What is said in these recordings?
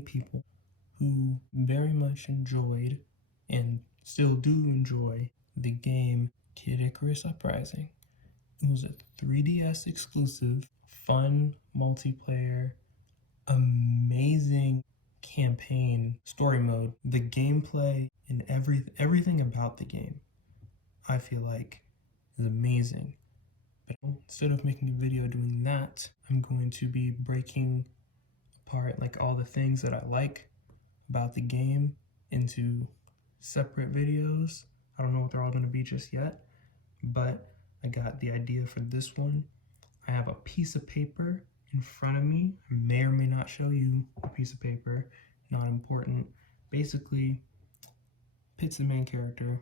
many people who very much enjoyed and still do enjoy the game Kid Icarus Uprising. It was a 3DS exclusive, fun multiplayer, amazing campaign story mode. The gameplay and everything about the game, I feel like, is amazing. But instead of making a video doing that, I'm going to be breaking apart like all the things that I like about the game into separate videos. I don't know what they're all going to be just yet, but I got the idea for this one. I have a piece of paper in front of me. I may or may not show you a piece of paper, not important. Basically, Pitt's the main character.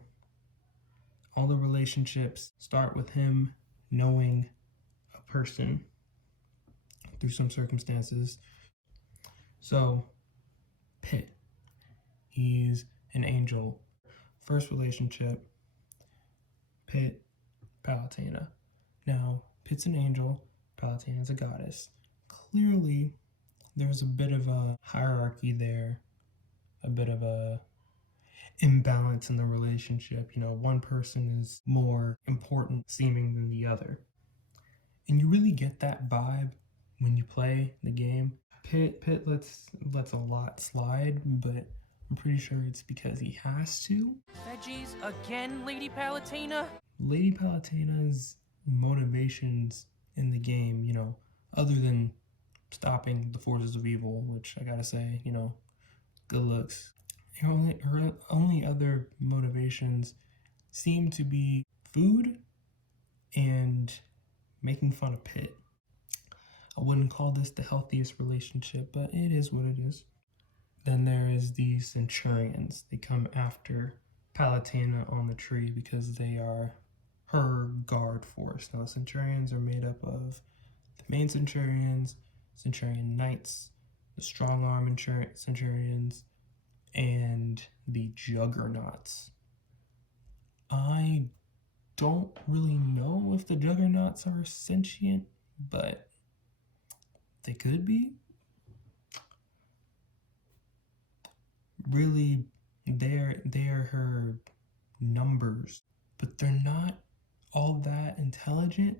All the relationships start with him knowing a person through some circumstances. So, Pitt, he's an angel. First relationship, Pitt, Palutena. Now, Pitt's an angel, Palutena's a goddess. Clearly, there's a bit of a hierarchy there, a bit of a imbalance in the relationship. You know, one person is more important seeming than the other. And you really get that vibe when you play the game. Pitt lets a lot slide, but I'm pretty sure it's because he has to. Veggies again, Lady Palutena? Lady Palutena's motivations in the game, you know, other than stopping the forces of evil, which I gotta say, you know, good looks. Her only other motivations seem to be food and making fun of Pitt. I wouldn't call this the healthiest relationship, but it is what it is. Then there is the Centurions. They come after Palutena on the tree because they are her guard force. Now the Centurions are made up of the main Centurions, Centurion Knights, the strong arm Centurions, and the Juggernauts. I don't really know if the Juggernauts are sentient, but they could be. Really, they're her numbers, but they're not all that intelligent,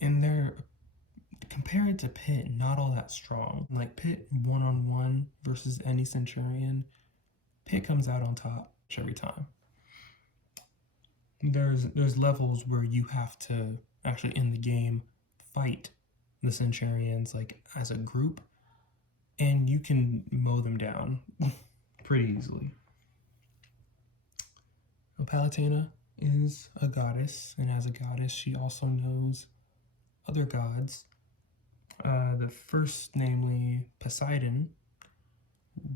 and they're, compared to Pitt, not all that strong. Like Pitt one-on-one versus any Centurion, Pitt comes out on top every time. There's levels where you have to actually in the game fight the Centurions like as a group, and you can mow them down pretty easily. Well, Palutena is a goddess, and as a goddess, she also knows other gods. The first, namely Poseidon,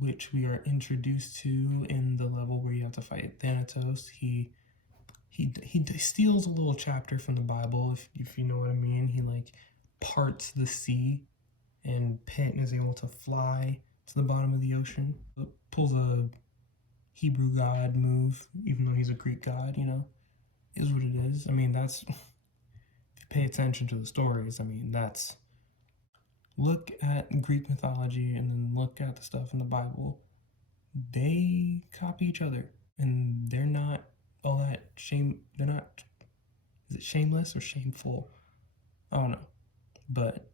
which we are introduced to in the level where you have to fight Thanatos. He steals a little chapter from the Bible, if you know what I mean. He like parts the sea, and Pitt is able to fly to the bottom of the ocean. Pulls a Hebrew god move, even though he's a Greek god, you know. Is what it is. I mean, that's, if you pay attention to the stories, I mean, that's, look at Greek mythology and then look at the stuff in the Bible. They copy each other, and they're not all that they're not, is it shameless or shameful? I don't know, but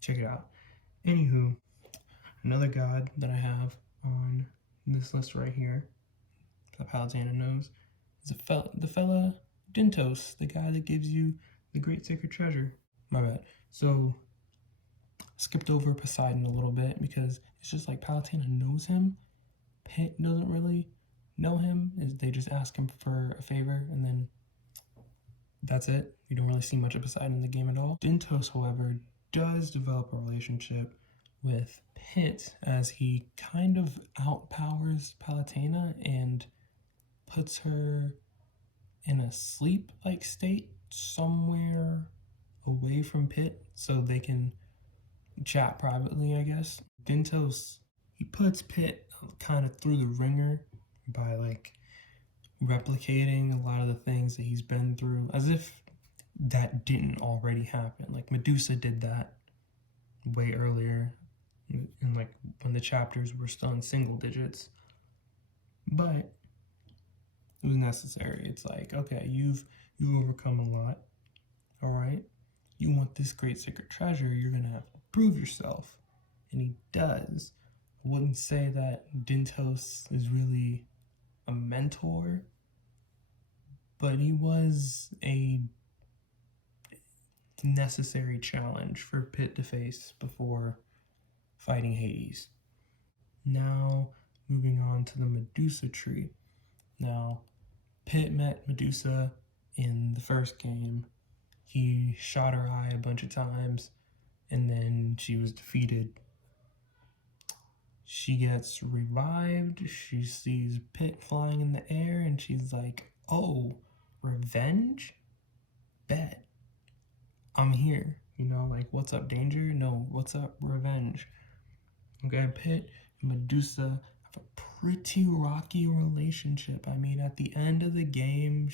check it out. Anywho, another god that I have on this list right here, that Palutena knows, is the fella Thanatos, the guy that gives you the great sacred treasure. My bad. So, skipped over Poseidon a little bit because it's just like Palutena knows him. Pitt doesn't really know him. They just ask him for a favor, and then that's it. You don't really see much of Poseidon in the game at all. Thanatos, however, does develop a relationship with Pitt as he kind of outpowers Palutena and puts her in a sleep-like state somewhere away from Pitt so they can chat privately, I guess. Thanatos, he puts Pitt kind of through the ringer by like replicating a lot of the things that he's been through, as if that didn't already happen. Like Medusa did that way earlier. and like when the chapters were still in single digits. But it was necessary. It's like, okay, you've overcome a lot. All right, you want this great sacred treasure, you're gonna have to prove yourself. And he does. I wouldn't say that Thanatos is really a mentor, but he was a necessary challenge for Pit to face before fighting Hades. Now, moving on to the Medusa tree. Now, Pit met Medusa in the first game. He shot her eye a bunch of times, and then she was defeated. She gets revived. She sees Pit flying in the air, and she's like, oh, revenge? Bet. I'm here. You know, like, what's up, danger? No, what's up, revenge? Okay, Pit and Medusa have a pretty rocky relationship. I mean, at the end of the game,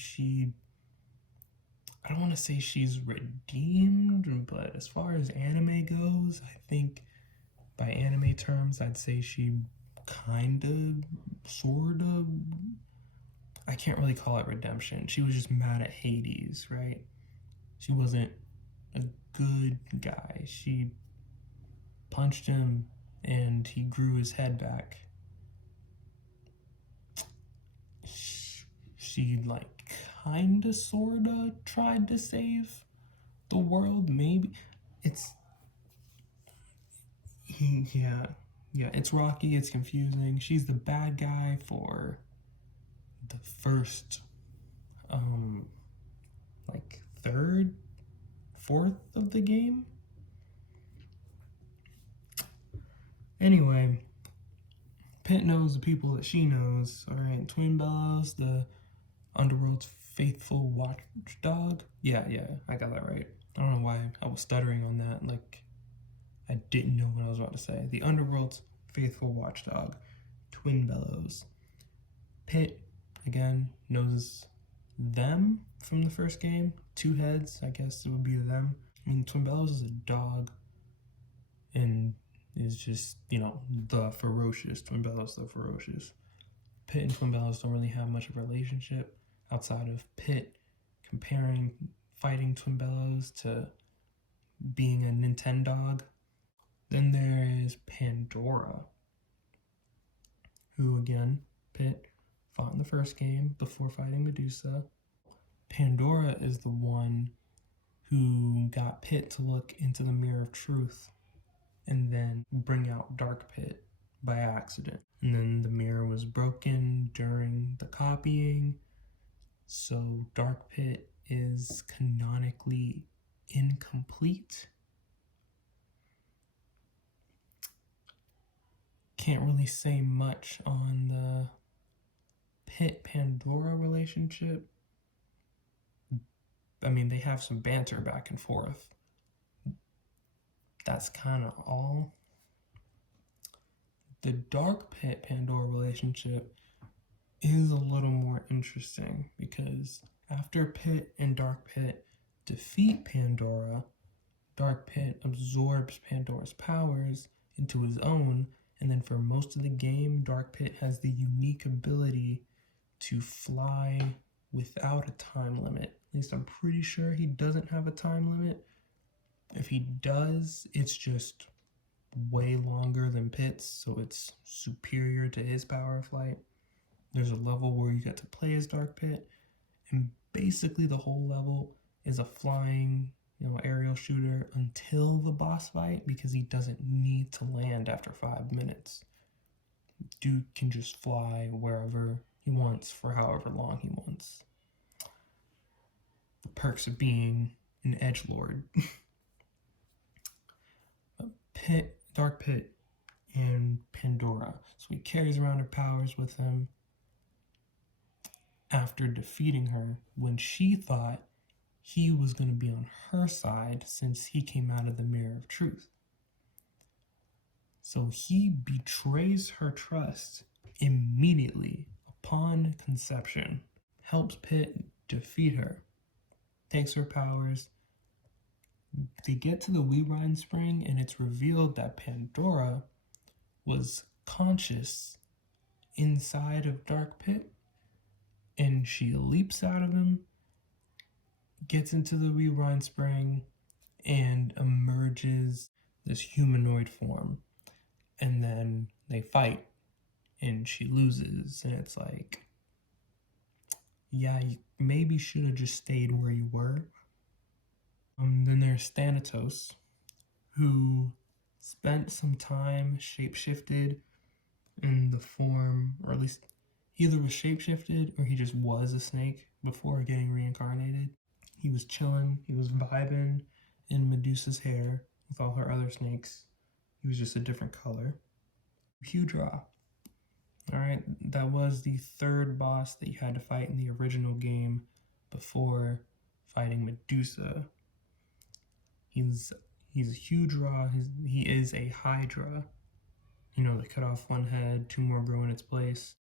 I don't want to say she's redeemed, but as far as anime goes, I think by anime terms, I'd say she kind of, sort of, I can't really call it redemption. She was just mad at Hades, right? She wasn't a good guy. She punched him and he grew his head back. She like kinda sorta tried to save the world, maybe. Yeah, it's rocky, it's confusing. She's the bad guy for the first like third, fourth of the game. Anyway, Pit knows the people that she knows. All right, Twin Bellows, the Underworld's faithful watchdog. Yeah, I got that right. I don't know why I was stuttering on that. Like, I didn't know what I was about to say. The Underworld's faithful watchdog, Twin Bellows. Pit, again, knows them from the first game. Two heads, I guess it would be them. I mean, Twin Bellows is a dog and is just, you know, the ferocious. Twin Bellows, the ferocious. Pit and Twin Bellows don't really have much of a relationship outside of Pit comparing fighting Twin Bellows to being a Nintendog. Then there is Pandora, who again, Pit fought in the first game before fighting Medusa. Pandora is the one who got Pit to look into the mirror of truth and then bring out Dark Pit by accident. And then the mirror was broken during the copying, so Dark Pit is canonically incomplete. Can't really say much on the Pit-Pandora relationship. I mean, they have some banter back and forth. That's kind of all. The Dark Pit-Pandora relationship is a little more interesting because after Pit and Dark Pit defeat Pandora, Dark Pit absorbs Pandora's powers into his own, and then for most of the game, Dark Pit has the unique ability to fly without a time limit. At least I'm pretty sure he doesn't have a time limit. If he does, it's just way longer than Pit's, so it's superior to his power of flight. There's a level where you get to play as Dark Pit, and basically the whole level is a flying, aerial shooter until the boss fight, because he doesn't need to land after 5 minutes. Dude can just fly wherever he wants for however long he wants. The perks of being an edgelord. Pit, Dark Pit, and Pandora. So he carries around her powers with him after defeating her when she thought he was going to be on her side since he came out of the mirror of truth. So he betrays her trust immediately upon conception, helps Pit defeat her, takes her powers, They get to the Weavine Spring, and it's revealed that Pandora was conscious inside of Dark Pit, and she leaps out of him, gets into the Weavine Spring, and emerges this humanoid form. And then they fight, and she loses, and it's like, yeah, you maybe should have just stayed where you were. Then there's Thanatos, who spent some time shapeshifted in the form, or at least either was shapeshifted or he just was a snake before getting reincarnated. He was chilling, he was vibing in Medusa's hair with all her other snakes. He was just a different color. Hewdraw. Alright, that was the third boss that you had to fight in the original game before fighting Medusa. He's a Hewdraw, he is a Hydra. You know, they cut off one head, two more grow in its place.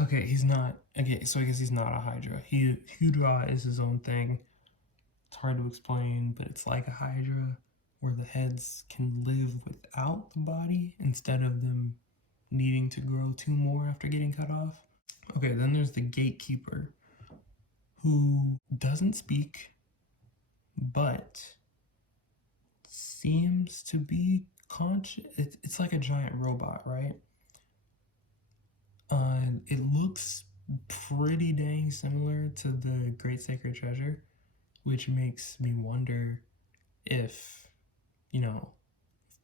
Okay, he's not, okay, so I guess he's not a Hydra. Hewdraw is his own thing. It's hard to explain, but it's like a Hydra where the heads can live without the body instead of them needing to grow two more after getting cut off. Okay, then there's the Gatekeeper, who doesn't speak, but seems to be conscious. It's like a giant robot, right? It looks pretty dang similar to the Great Sacred Treasure, which makes me wonder if, you know,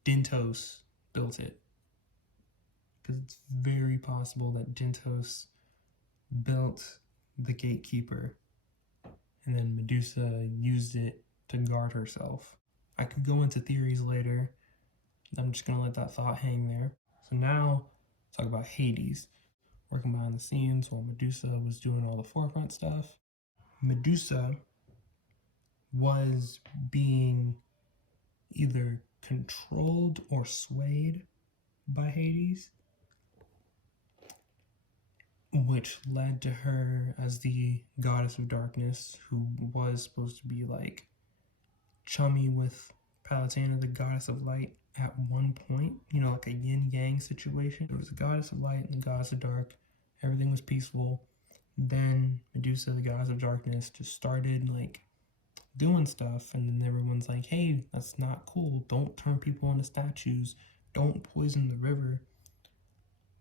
Thanatos built it. Because it's very possible that Thanatos built the Gatekeeper and then Medusa used it to guard herself. I could go into theories later. I'm just going to let that thought hang there. So now, let's talk about Hades. Working behind the scenes while Medusa was doing all the forefront stuff. Medusa was being either controlled or swayed by Hades, which led to her as the goddess of darkness, who was supposed to be like chummy with Palutena, the goddess of light, at one point, you know, like a yin-yang situation. There was a goddess of light and the goddess of dark. Everything was peaceful. Then Medusa, the goddess of darkness, just started like doing stuff, and then everyone's like, hey, that's not cool. Don't turn people into statues. Don't poison the river.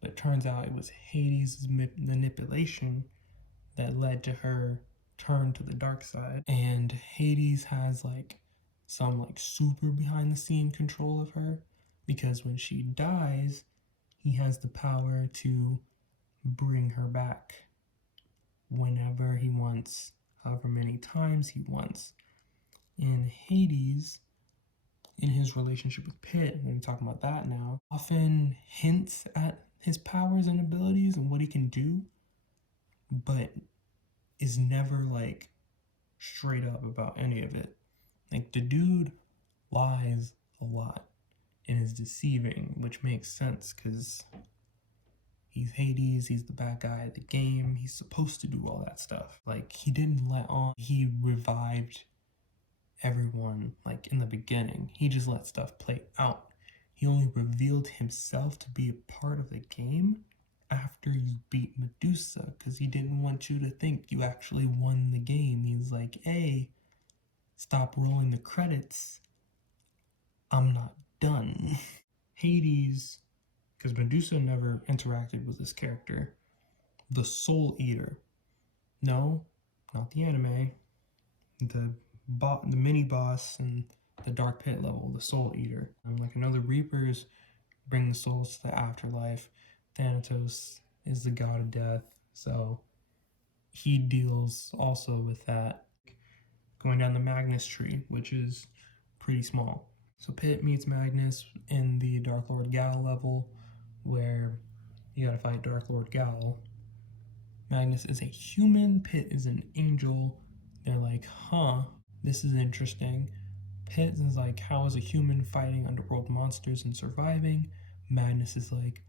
But it turns out it was Hades' manipulation that led to her turn to the dark side. And Hades has like some like super behind the scene control of her, because when she dies, he has the power to bring her back whenever he wants, however many times he wants. And Hades, in his relationship with Pit, when we're talking about that now, often hints at his powers and abilities and what he can do, but is never like straight up about any of it. Like, the dude lies a lot and is deceiving, which makes sense because he's Hades, he's the bad guy at the game, he's supposed to do all that stuff. Like, he didn't let on, he revived everyone like in the beginning. He just let stuff play out. He only revealed himself to be a part of the game after you beat Medusa, because he didn't want you to think you actually won the game. He's like, hey, stop rolling the credits. I'm not done. Hades, because Medusa never interacted with this character, the Soul Eater. No, not the anime. The mini boss and the Dark Pit level, the Soul Eater. And like another Reapers bring the souls to the afterlife. Thanatos is the god of death, so he deals also with that. Going down the Magnus tree, which is pretty small. So Pit meets Magnus in the Dark Lord Gal level, where you gotta fight Dark Lord Gal. Magnus is a human, Pit is an angel. They're like, huh, this is interesting. Pit is like, how is a human fighting underworld monsters and surviving? Magnus is like,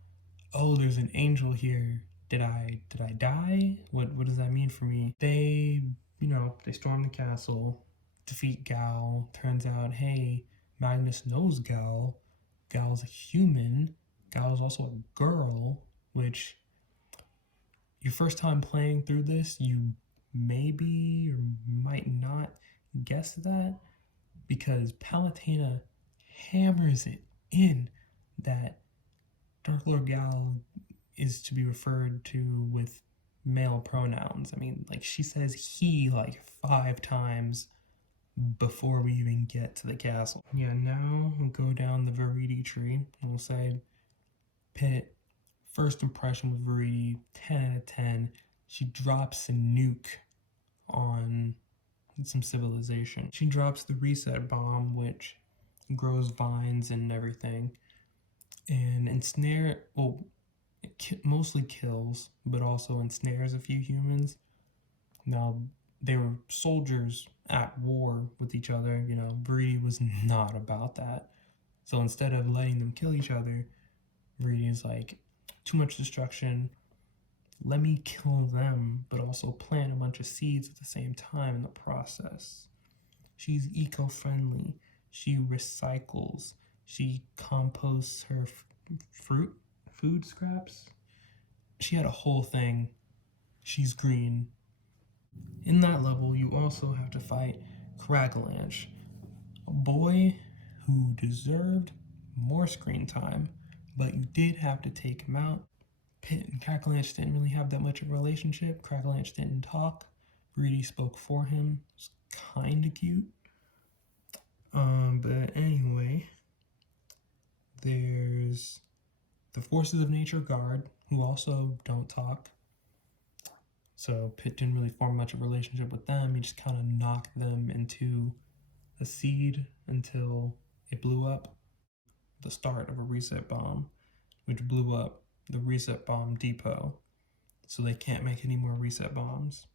oh, there's an angel here. Did I die? What does that mean for me? They, you know, they storm the castle. defeat Gal. Turns out, hey, Magnus knows Gal. Gal's a human. Gal's also a girl, which your first time playing through this, you maybe or might not guess that, because Palutena hammers it in that Dark Lord Gal is to be referred to with male pronouns. I mean, like, she says he like 5 times before we even get to the castle. Yeah, now we'll go down the Viridi tree and we'll say Pit, first impression with Viridi, 10 out of 10. She drops a nuke on some civilization. She drops the reset bomb, which grows vines and everything, and it mostly kills, but also ensnares a few humans. Now, they were soldiers at war with each other, Viridi was not about that. So instead of letting them kill each other, Viridi is like, too much destruction, let me kill them, but also plant a bunch of seeds at the same time in the process. She's eco-friendly, she recycles, she composts her food scraps. She had a whole thing. She's green. In that level, you also have to fight Kraken, a boy who deserved more screen time, but you did have to take him out. Pit and Kraken didn't really have that much of a relationship. Kraken didn't talk. Viridi spoke for him. It's kind of cute. But anyway, there's the Forces of Nature Guard, who also don't talk. So Pit didn't really form much of a relationship with them. He just kind of knocked them into a seed until it blew up. The start of a reset bomb, which blew up the reset bomb depot. So they can't make any more reset bombs.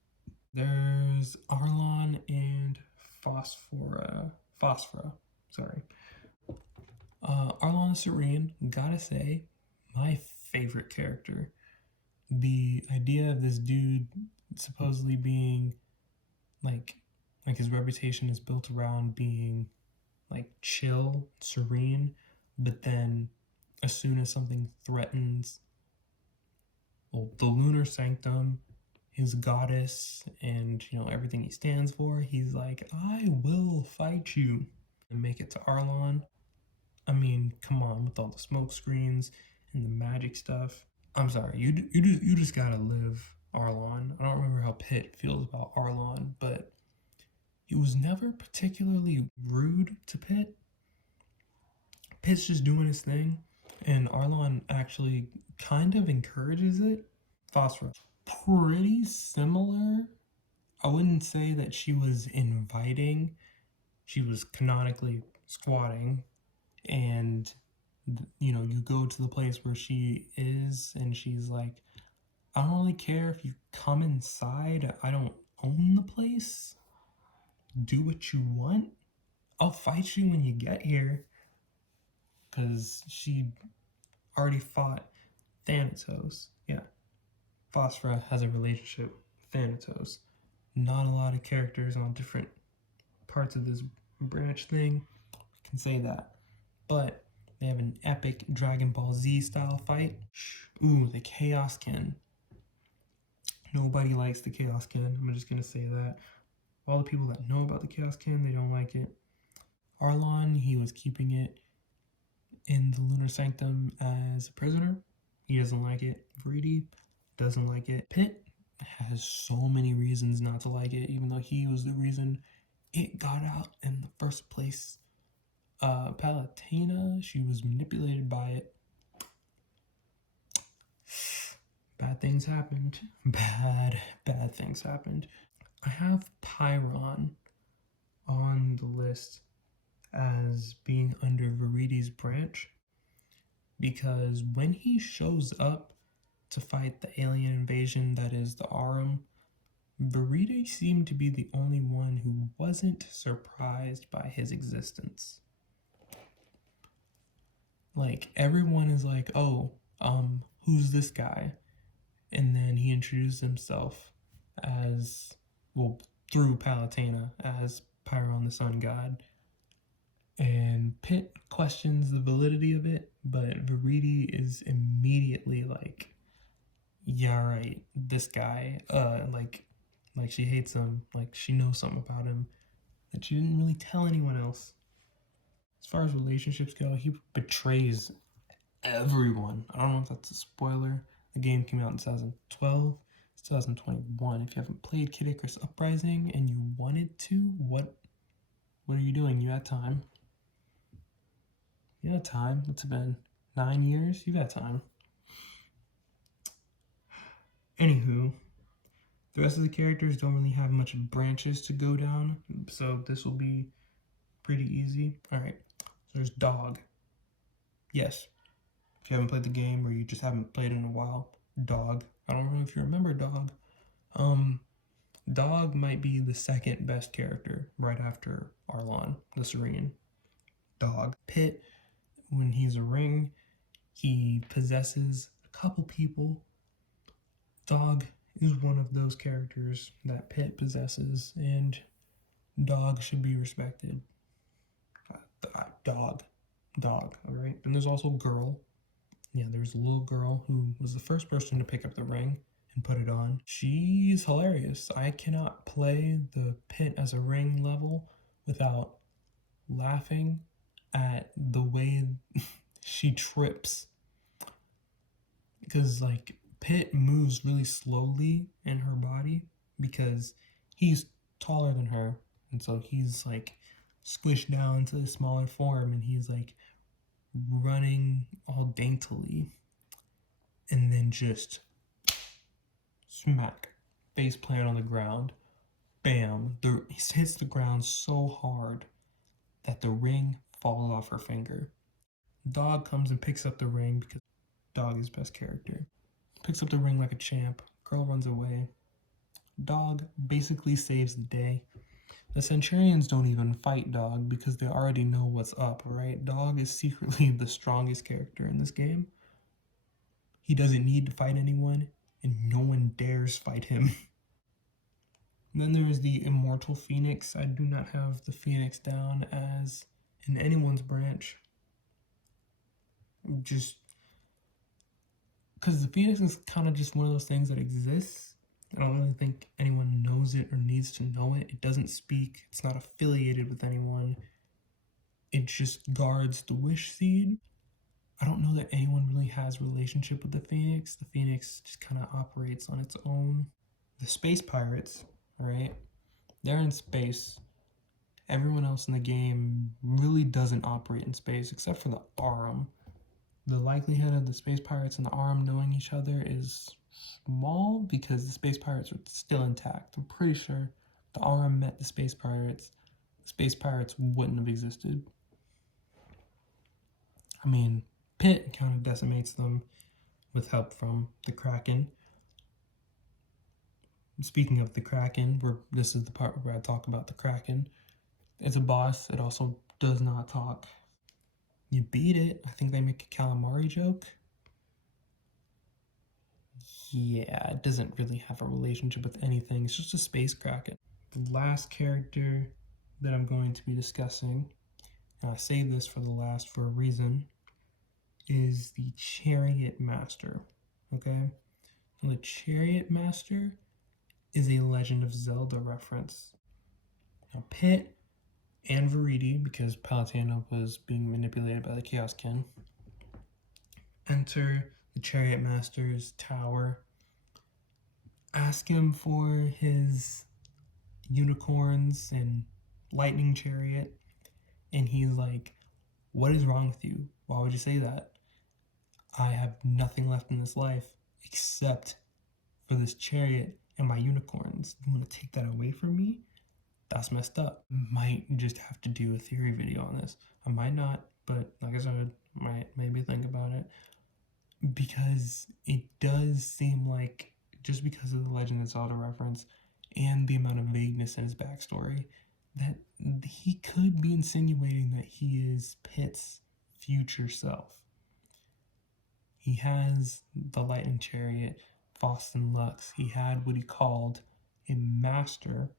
There's Arlon and Phosphora. Arlon Serene, gotta say, my favorite character. The idea of this dude supposedly being like his reputation is built around being like chill, serene, but then as soon as something threatens, the lunar sanctum, his goddess, and everything he stands for, he's like, I will fight you and make it to Arlon. I mean, come on, with all the smoke screens and the magic stuff. I'm sorry, you just gotta live Arlon. I don't remember how Pit feels about Arlon, but he was never particularly rude to Pit. Pit's just doing his thing, and Arlon actually kind of encourages it. Phosphorus, pretty similar. I wouldn't say that she was inviting. She was canonically squatting, and you go to the place where she is, and she's like, I don't really care if you come inside. I don't own the place. Do what you want. I'll fight you when you get here. Because she already fought Thanatos. Yeah. Phosphora has a relationship with Thanatos. Not a lot of characters on different parts of this branch thing can say that. But they have an epic Dragon Ball Z style fight. Ooh, the Chaoskin. Nobody likes the Chaoskin. I'm just going to say that. All the people that know about the Chaoskin, they don't like it. Arlon, he was keeping it in the Lunar Sanctum as a prisoner. He doesn't like it. Viridi doesn't like it. Pit has so many reasons not to like it, even though he was the reason it got out in the first place. Palutena, she was manipulated by it. Bad things happened. Bad things happened. I have Pyron on the list as being under Viridi's branch, because when he shows up to fight the alien invasion that is the Arum, Viridi seemed to be the only one who wasn't surprised by his existence. Like, everyone is like, oh, who's this guy? And then he introduced himself as, through Palutena, as Pyron, the sun god. And Pitt questions the validity of it, but Viridi is immediately like, yeah, right, this guy, like she hates him, like she knows something about him that she didn't really tell anyone else. As far as relationships go, he betrays everyone. I don't know if that's a spoiler. The game came out in 2012. It's 2021. If you haven't played Kid Icarus Uprising and you wanted to, what are you doing? You had time. You had time. It's been 9 years. You've had time. Anywho, the rest of the characters don't really have much branches to go down, so this will be pretty easy. Alright, so there's Dog. Yes, if you haven't played the game or you just haven't played in a while, Dog. I don't know if you remember Dog. Dog might be the second best character right after Arlon, the Serene. Dog. Pitt, when he's a ring, he possesses a couple people. Dog is one of those characters that Pitt possesses, and Dog should be respected. Dog, alright? And there's also Girl. Yeah, there's a little girl who was the first person to pick up the ring and put it on. She's hilarious. I cannot play the Pitt as a ring level without laughing at the way she trips. Because, like, Pitt moves really slowly in her body because he's taller than her, and so he's like squished down to a smaller form, and he's like running all daintily, and then just smack, face plant on the ground, bam, he hits the ground so hard that the ring falls off her finger. Dog comes and picks up the ring because Dog is best character. Picks up the ring like a champ. Girl runs away. Dog basically saves the day. The Centurions don't even fight Dog because they already know what's up, right? Dog is secretly the strongest character in this game. He doesn't need to fight anyone, and no one dares fight him. Then there is the Immortal Phoenix. I do not have the Phoenix down as in anyone's branch. Just because the Phoenix is kind of just one of those things that exists. I don't really think anyone knows it or needs to know it. It doesn't speak. It's not affiliated with anyone. It just guards the Wish Seed. I don't know that anyone really has a relationship with the Phoenix. The Phoenix just kind of operates on its own. The Space Pirates, right? They're in space. Everyone else in the game really doesn't operate in space except for the Arum. The likelihood of the Space Pirates and the Arum knowing each other is small because the Space Pirates are still intact. I'm pretty sure the Arum met the Space Pirates wouldn't have existed. I mean, Pitt kind of decimates them with help from the Kraken. Speaking of the Kraken, this is the part where I talk about the Kraken. It's a boss. It also does not talk. You beat it. I think they make a calamari joke. Yeah, it doesn't really have a relationship with anything. It's just a space Kraken. The last character that I'm going to be discussing, and I saved this for the last for a reason, is the Chariot Master. Okay? So the Chariot Master is a Legend of Zelda reference. Now, Pitt and Viridi, because Palutena was being manipulated by the Chaos Kin, enter the Chariot Master's tower, ask him for his unicorns and lightning chariot, and he's like, what is wrong with you? Why would you say that? I have nothing left in this life except for this chariot and my unicorns. You want to take that away from me? That's messed up. Might just have to do a theory video on this. I might not, but like I said, might maybe think about it. Because it does seem like, just because of the Legend of Zelda reference and the amount of vagueness in his backstory, that he could be insinuating that he is Pitt's future self. He has the lightning chariot, Faust and Lux. He had what he called a master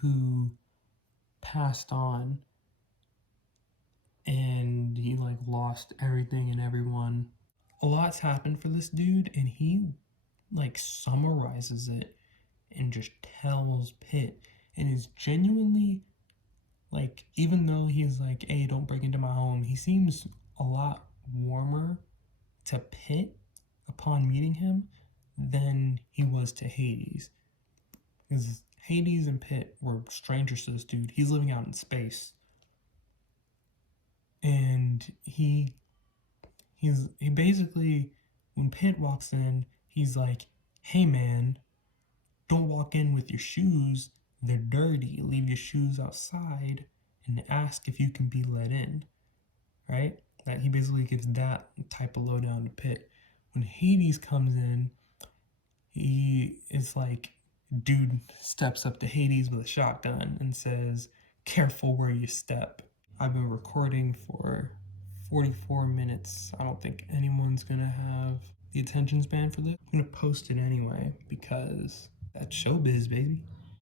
who passed on, and he like lost everything and everyone. A lot's happened for this dude, and he like summarizes it and just tells Pitt, and is genuinely like, even though he's like, hey, don't break into my home, he seems a lot warmer to Pitt upon meeting him than he was to Hades. Because Hades and Pitt were strangers to this dude. He's living out in space. And he basically, when Pitt walks in, he's like, hey man, don't walk in with your shoes. They're dirty. Leave your shoes outside and ask if you can be let in. Right? That he basically gives that type of lowdown to Pitt. When Hades comes in, he is like, dude steps up to Hades with a shotgun and says, careful where you step. I've been recording for 44 minutes. I don't think anyone's gonna have the attention span for this. I'm gonna post it anyway because that's showbiz, baby.